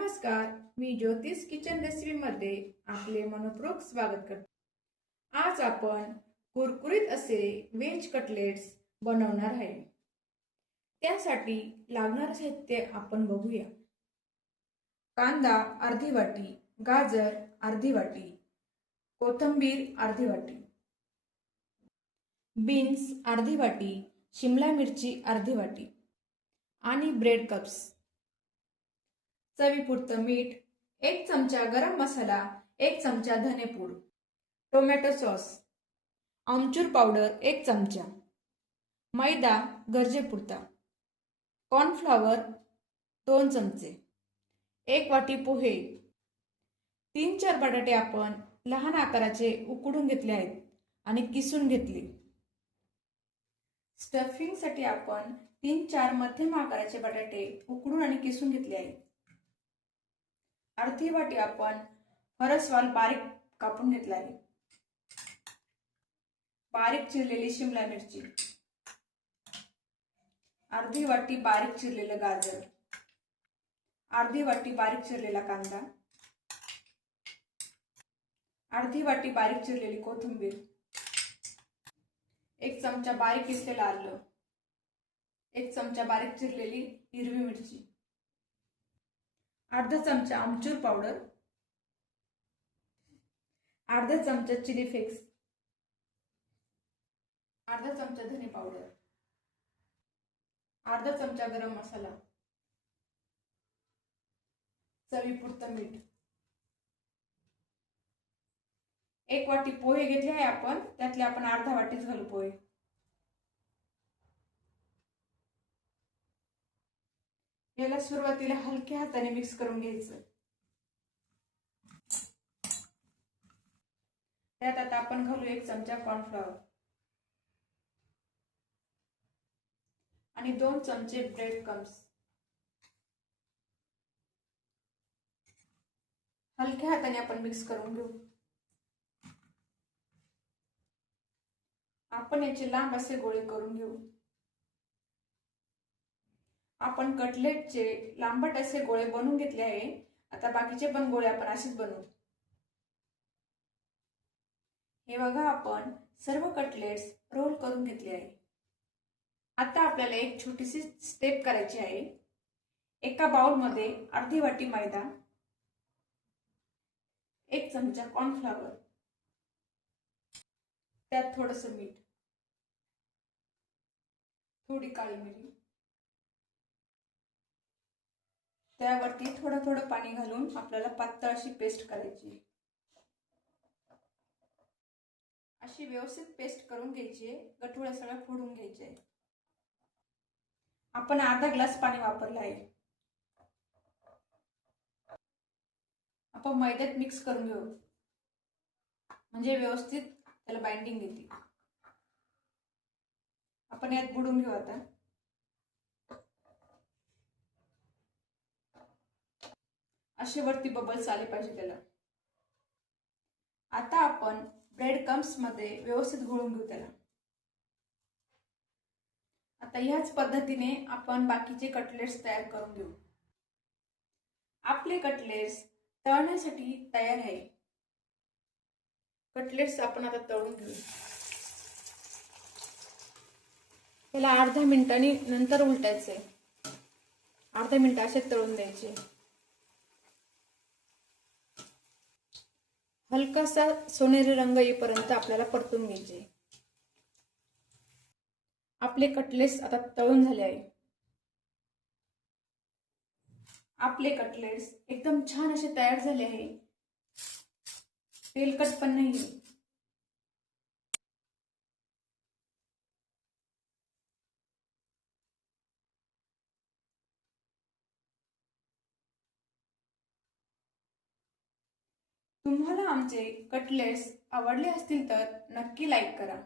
नमस्कार, मी ज्योतिष किचन रेसिपीमध्ये आपले मनपूर्वक स्वागत करते। आज आपण कुरकुरीत असे व्हेज कटलेट्स बनवणार आहे। त्यासाठी लागणारे साहित्य आपण बघूया। कांदा अर्धी वाटी, गाजर अर्धी वाटी, कोथिंबीर अर्धी वाटी, बीन्स अर्धी वाटी, शिमला मिरची अर्धी वाटी आणि ब्रेड कप्स, चवीपुरतं मीठ, 1 चमचा गरम मसाला, 1 चमचा धनेपूड, टोमॅटो सॉस, आमचूर पावडर 1 चमचा, मैदा गरजेपुरता, कॉर्नफ्लॉवर 2 चमचे, 1 वाटी पोहे, 3-4 बटाटे आपण लहान आकाराचे उकडून घेतले आहेत आणि किसून घेतले। स्टफिंगसाठी आपण 3-4 मध्यम आकाराचे बटाटे उकडून आणि किसून घेतले आहेत। अर्धी वाटी आपण फरसवाल बारीक कापून घेतला आहे। बारीक चिरलेली शिमला मिरची, अर्धी वाटी बारीक चिरलेलं गाजर, अर्धी वाटी बारीक चिरलेला कांदा, अर्धी वाटी बारीक चिरलेली कोथिंबीर, 1 चमचा बारीक किसलेलं आलं, 1 चमचा बारीक चिरलेली हिरवी मिरची, अर्धा चमचा आमचूर पावडर, अर्धा चमचा चिली फ्लेक्स, अर्धा चमचा धने पावडर, अर्धा चमचा गरम मसाला, चवीपुरतं मीठ, 1 वाटी पोहे घेतले आहे आपण, त्यातले आपण अर्धा वाटीच घालू पोहे। याला सुरुवातीला हलक्या हाताने मिक्स करून घ्यायचं। त्यात आता आपण घालू 1 चमचा कॉर्नफ्लॉवर आणि 2 चमचे ब्रेड क्रम्स। हलक्या हाताने आपण मिक्स करून घेऊ। आपण याचे लांब असे गोळे करून घेऊ। आपण कटलेटचे लांबट असे गोळे बनवून घेतले आहे। आता बाकीचे पण गोळे आपण असेच बनवू। हे बघा, आपण सर्व कटलेट्स रोल करून घेतले आहे। आता आपल्याला एक छोटीशी स्टेप करायची आहे। एका बाउल मध्ये अर्धी वाटी मैदा, 1 चमचा कॉर्नफ्लॉवर, त्यात थोडंसं मीठ, थोडी काळी मिरी, त्यावरती थोडं थोडं पाणी घालून आपल्याला पातळ अशी पेस्ट करायची। अशी व्यवस्थित पेस्ट करून घ्यायची। गठुळं सगळं फोडून घ्यायचे। आपण अर्धा ग्लास पाणी वापरलं आहे। आपण मैद्यात मिक्स करून घेऊ, म्हणजे व्यवस्थित त्याला बाइंडिंग येते। आपण यात बुडवून घेऊ। आता असे वरती बबल्स आले पाहिजे त्याला। आता आपण ब्रेड क्रम्स मध्ये व्यवस्थित घोळून घेऊ त्याला। आता ह्याच पद्धतीने आपण बाकीचे कटलेट्स तयार करून घेऊ। आपले कटलेट्स तळण्यासाठी तयार आहे। कटलेट्स आपण आता तळून घेऊ। त्याला अर्धा मिनिटांनी नंतर उलटायचे। अर्धा मिनिट असे तळून द्यायचे। हलकासा सोनेरी रंग येईपर्यंत आपल्याला परतून घ्यायचे। आपले कटलेट्स आता तळून झाले आहे। आपले कटलेट्स एकदम छान असे तयार झाले आहे। तेलकट पण नाही। तुम्हाला आमचे कटलेट्स आवडले असतील तर नक्की लाईक करा।